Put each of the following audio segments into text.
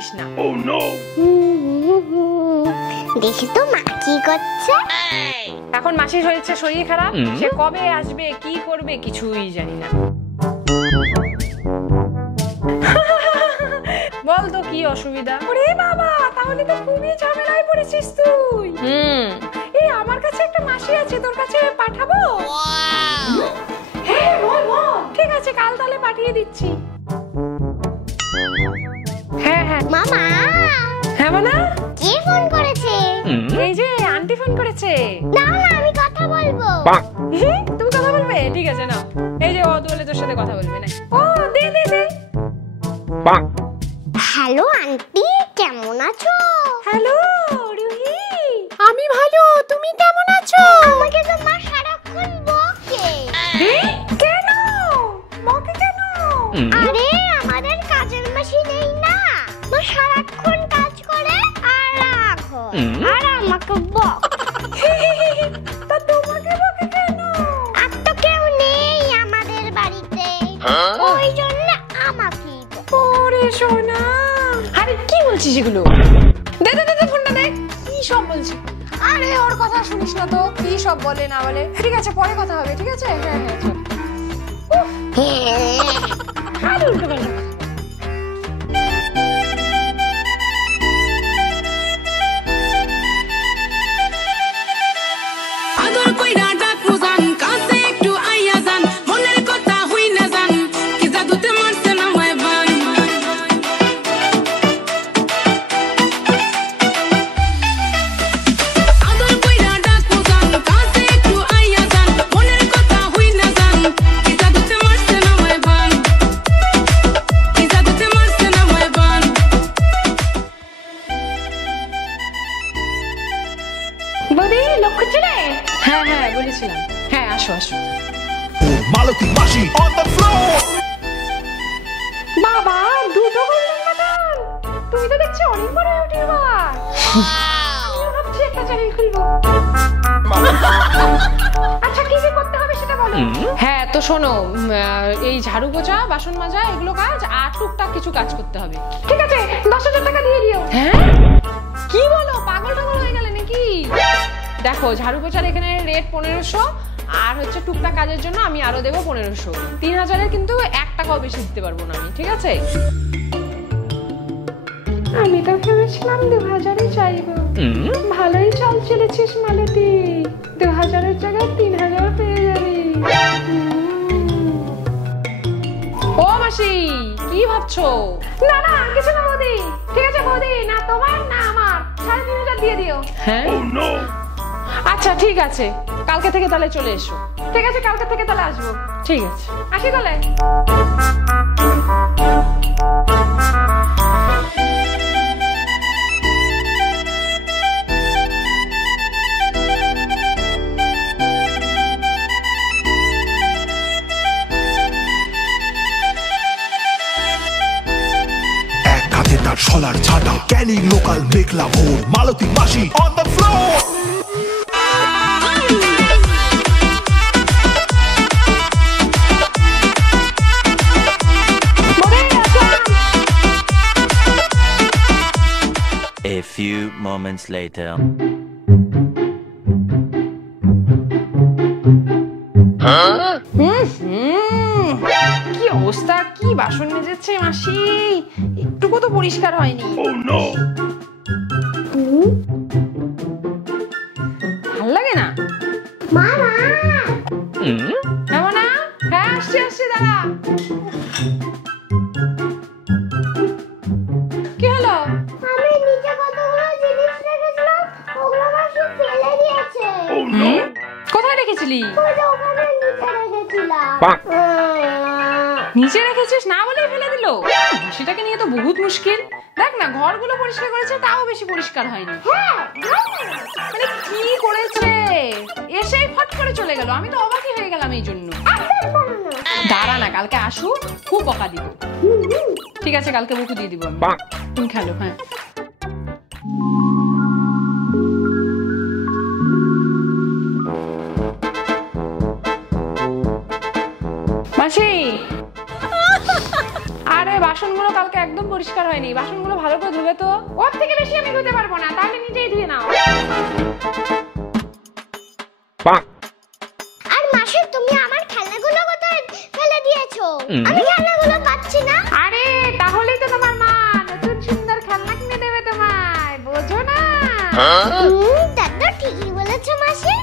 করিস না। দেখি তো মা কি করছে। এখন মাসির হয়েছে শরীর খারাপ, সে কবে আসবে কি করবে কিছুই জানি না। বল তো কি অসুবিধা? ওরে বাবা, তাহলে তো খুবই ঝামেলায় পড়েছিস তুই। এই আমার কাছে একটা মাসি আছে, তোর কাছে পাঠাবো? হ্যাঁ বল বল। ঠিক আছে, কাল তাহলে পাঠিয়ে দিচ্ছি। হ্যাঁ হ্যাঁ মামা। হ্যাঁ মানা, কে ফোন করেছে? এই যে আন্টি ফোন করেছে। না না, আমি কথা বলবো। তুমি কথা বলবে? ঠিক আছে না, এই যে ও বলে তোর সাথে কথা বলবে না। ও দে দে দে। হ্যালো আন্টি, কেমন আছো? হ্যালো রুহি, আমি ভালো, তুমি কেমন আছো? আমাকে তো মা সারাক্ষণ বকে। কেন বকে কেন? আরে আমাদের কাজের মাসি নেই না, মা সারাক্ষণ কাজ করে আর রাগ হয় আর আমাকে বকে। তা তোমাকে বকে কেন? আর তো কেউ নেই আমাদের বাড়িতে, ওই জন্য আমাকে বকে। ওরে সোনা, আরে কি বলছিস এগুলো? দে দে দে ফোনটা দে। কি সব বলছিস? আরে ওর কথা শুনিস না তো, কি সব বলে না বলে। ঠিক আছে, পরে কথা হবে, ঠিক আছে? হ্যাঁ হ্যাঁ চল। আরে উল্টো পাল্টা কথা। বৌদি লক্ষ্য ছিলে? হ্যাঁ হ্যাঁ বলেছিলাম। হ্যাঁ আসো আসো। মালতী মাসি on the floor. বাবা দুটো গোল্ডেন বাটন, তুই তো দেখছি অনেক বড় ইউটিউবার। ভাবছি একটা চ্যানেল খুলবো। আচ্ছা কি কি করতে হবে সেটা বলো। হ্যাঁ তো শোনো, এই ঝাড়ু পোছা বাসন মাজা এগুলো কাজ, আর টুকটাক কিছু কাজ করতে হবে। ঠিক আছে, 10,000 টাকা দিয়ে দিও। হ্যাঁ কি বলো, পাগল টাগল হয়ে গেলে নাকি? দেখো ঝাড়ু পোছার এখানে রেট 1500, আর হচ্ছে টুকটাক কাজের জন্য আমি আরো দেবো 1500। 3000-এর কিন্তু 1 টাকাও বেশি দিতে পারবো না আমি, ঠিক আছে? আমি তো ভেবেছিলাম 2000-ই চাইবো। ভালোই চাল চলেছিস মালতী, 2000-এর জায়গায় 3000 পেয়ে যাবি। ও মাসি কি ভাবছো? না না কিছু না বৌদি। ঠিক আছে বৌদি, না তোমার না আমার, 3500 দিয়ে দিও। হ্যাঁ আচ্ছা ঠিক আছে, কালকে থেকে তাহলে চলে এসো। ঠিক আছে, কালকে থেকে তাহলে আসবো। ঠিক আছে, আসি তাহলে। এক হাতে তার শলার ছাটা, ক্যানিং লোকাল মেঘলা ভোর, মালতী মাসি on the floor. A few moments later. কি অবস্থা, কি বাসন মেজেছে মাসি, একটুকু তো পরিষ্কার হয়নি। ভাল লাগে না মামা। এমন না? হ্যাঁ আসছি আসছি, দাঁড়া। কি হলো? আমি নিচে কতগুলো জিনিস রেখেছিলাম, ওগুলো মাসি ফেলে দিয়েছে। কোথায় রেখেছিলি? ওই যে ওখানে নিচে রেখেছিলাম। নিচে রেখেছিস না বলেই ফেলে দিল? সেটাকে নিয়ে তো বহুত মুশকিল। দেখ না, ঘরগুলো পরিষ্কার করেছে তাও বেশি পরিষ্কার হয়নি। মানে কি করেছে, এসেই ফট করে চলে গেল। আমি তো অবাকই হয়ে গেলাম এই জন্য। দাঁড়া না, কালকে আসুক, খুব বকা দিব। ঠিক আছে, কালকে বকু দিয়ে দিব আমি। তুমি খেলো। হ্যাঁ মাসি, আরে বাসনগুলো কালকে একদম পরিষ্কার হয়নি, বাসনগুলো ভালো করে ধুবে তো। ওর থেকে বেশি আমি ধুতে পারবো না, তাহলে নিজেই ধুয়ে নাও। আর মাসি তুমি আমার খেলনাগুলো কোথায় ফেলে দিয়েছো? আমি খেলনাগুলো পাচ্ছি না। আরে তাহলেই তো তোমার মা নতুন সুন্দর খেলনা কিনে দেবে তোমায়, বোঝো না? দাদা ঠিকই বলেছো মাসি।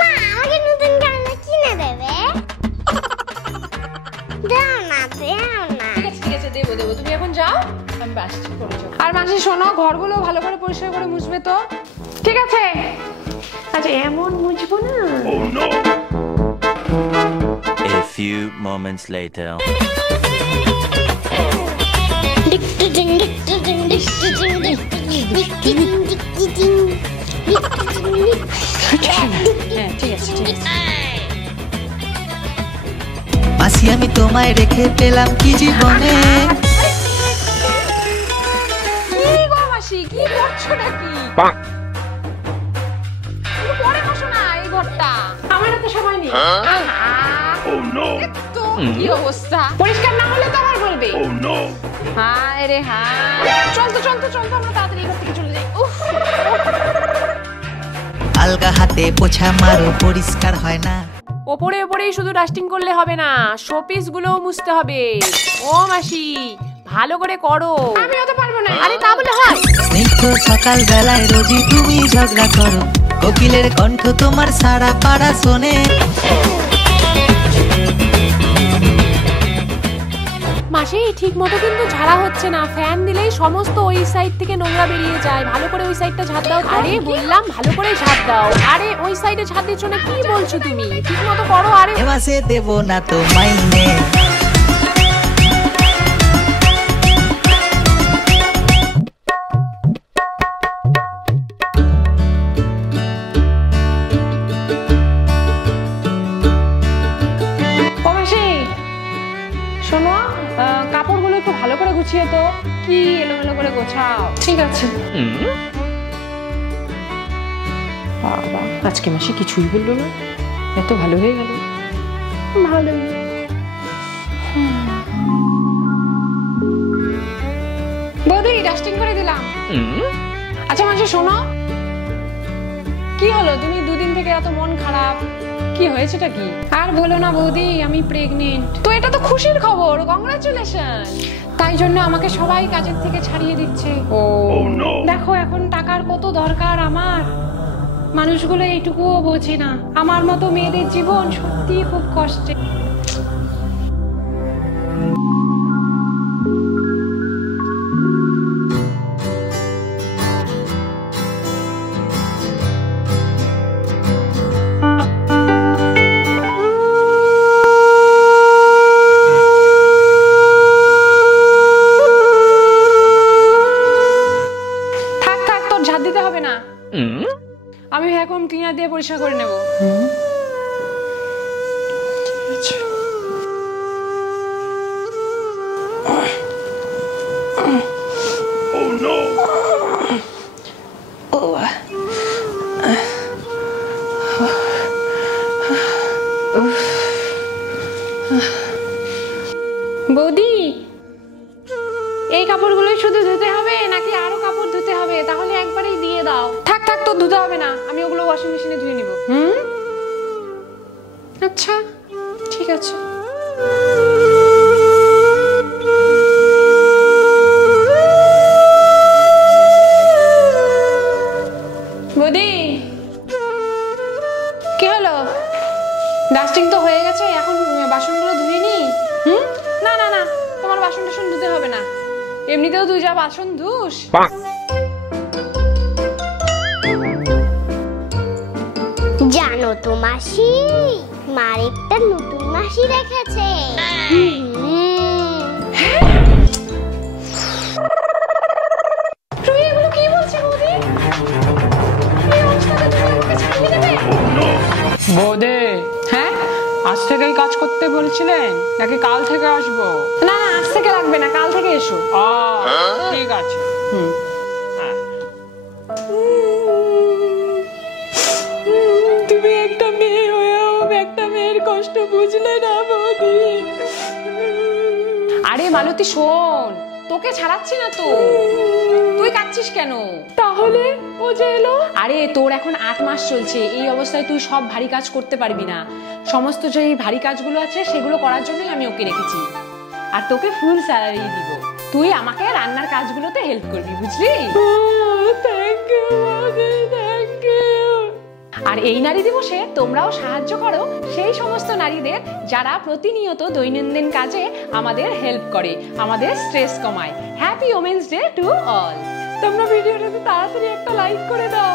মা আমাকে নতুন খেলনা কিনে দেবে? দাও না, দাও না। ঠিক আছে দেবো দেবো, তুমি এখন যাও, আমি আসছি পরে যাও। আর মাসি শোনো, ঘরগুলো ভালো করে পরিষ্কার করে মুছবে তো, ঠিক আছে? আচ্ছা এমন মুছবো না। A few moments later. হ্যাঁ ঠিক আছে ঠিক আছে। মাসি আমি তোমায় রেখে পেলাম কি জীবনে। কি গো মাসি, কি করছো নাকি? তুমি পরে বসো না এই ঘরটা, আমার তো সময় নেই। তো কি অবস্থা, পরিষ্কার না হলে তো আবার বলবে। হায় রে হায়, চল তো আমরা তাড়াতাড়ি ঘর থেকে চলে যাই। উফ, আলগা হাতে পোছা মারো পরিষ্কার হয় না। ওপরেই শুধু ডাস্টিং করলে হবে না, শোপিস গুলোও মুছতে হবে। ও মাসি ভালো করে করো। আমিও তো পারবো না। আরে তা বলে হয়? স্নিগ্ধ সকাল বেলায় রোজই তুমি ঝগড়া করো, কোকিলের কণ্ঠ তোমার সারা পাড়া শোনে। মাসি ঠিক মতো কিন্তু ঝাড়া হচ্ছে না, ফ্যান দিলেই সমস্ত ওই সাইড থেকে নোংরা বেরিয়ে যায়। ভালো করে ওই সাইডটা ঝাড় দাও। আরে বললাম ভালো করে ঝাড় দাও। আরে ওই সাইডে ঝাড় দিচ্ছ না, কি বলছো তুমি? ঠিক মতো করো। আরে এ মাসে দেবো না তো মাইনে। ও মাসি শোনো, কাপড়গুলো একটু ভালো করে গুছিয়ে তো, কি এলোমেলো করে গোছাও। ঠিক আছে। বাবা আজকে মাসি কিছুই বললো না, এত ভালো হয়ে গেল। ভালো বৌদি, ডাস্টিং করে দিলাম। আচ্ছা মাসি শোনো, কি হলো তুমি দুদিন থেকে এত মন খারাপ, কি হয়েছেটা কি? আর বলো না বৌদি, আমি প্রেগনেন্ট। তো এটা তো খুশির খবর, কংগ্রাচুলেশন। তাই জন্য আমাকে সবাই কাজের থেকে ছাড়িয়ে দিচ্ছে। ও দেখো এখন টাকার কত দরকার আমার, মানুষগুলো এইটুকুও বোঝে না। আমার মতো মেয়েদের জীবন সত্যিই খুব কষ্টে। ঝাড় দিতে হবে না, আমি ভ্যাকুয়াম ক্লিনার দিয়ে পরিষ্কার করে নেব। বৌদি এই কাপড়গুলোই শুধু ধুতে হবে নাকি আরো কাপড় ধুতে হবে? তাহলে একবারেই দিয়ে দাও। থাক তো ধুতে হবে না, আমি ওগুলো ওয়াশিং মেশিনে ধুয়ে নিব। আচ্ছা ঠিক আছে। বৌদি কি হলো? ডাস্টিং তো হয়ে গেছে, এখন বাসনগুলো ধুয়ে নি। না না না, তোমার বাসন টাসন ধুতে হবে না, এমনিতেও তুই যা বাসন ধুস। জানো তো মাসি, মার একটা নতুন মাসি রেখেছে। তুমি এগুলো কি বলছো বৌদি? এই অবস্থাতে তুমি আমাকে ছাড়িয়ে দেবে? বৌদি, হ্যাঁ আজ থেকেই কাজ করতে বলছিলেন নাকি কাল থেকে আসবো? না না, আজ থেকে লাগবে না, কাল থেকে এসো। ঠিক আছে। তুমি একটা মেয়ে হয়েও একটা মেয়ের কষ্ট বুঝলে না বৌদি। আরে মালতী শোন, তোকে ছাড়াচ্ছি না তো, তুই কাঁদছিস কেন? তাহলে ও যে এলো। আরে তোর এখন 8 মাস চলছে, এই অবস্থায় তুই সব ভারী কাজ করতে পারবি না। সমস্ত যে ভারী কাজগুলো আছে সেগুলো করার জন্যই আমি ওকে রেখেছি, আর তোকে ফুল স্যালারি দিব। তুই আমাকে রান্নার কাজগুলোতে হেল্প করবি, বুঝলি? Thank you thank you. আর এই নারী দিবসে তোমরাও সাহায্য করো সেই সমস্ত নারীদের যারা প্রতিনিয়ত দৈনন্দিন কাজে আমাদের হেল্প করে, আমাদের স্ট্রেস কমায়। Happy women's day to all. তোমরা ভিডিওটাতে তাড়াতাড়ি একটা লাইক করে দাও।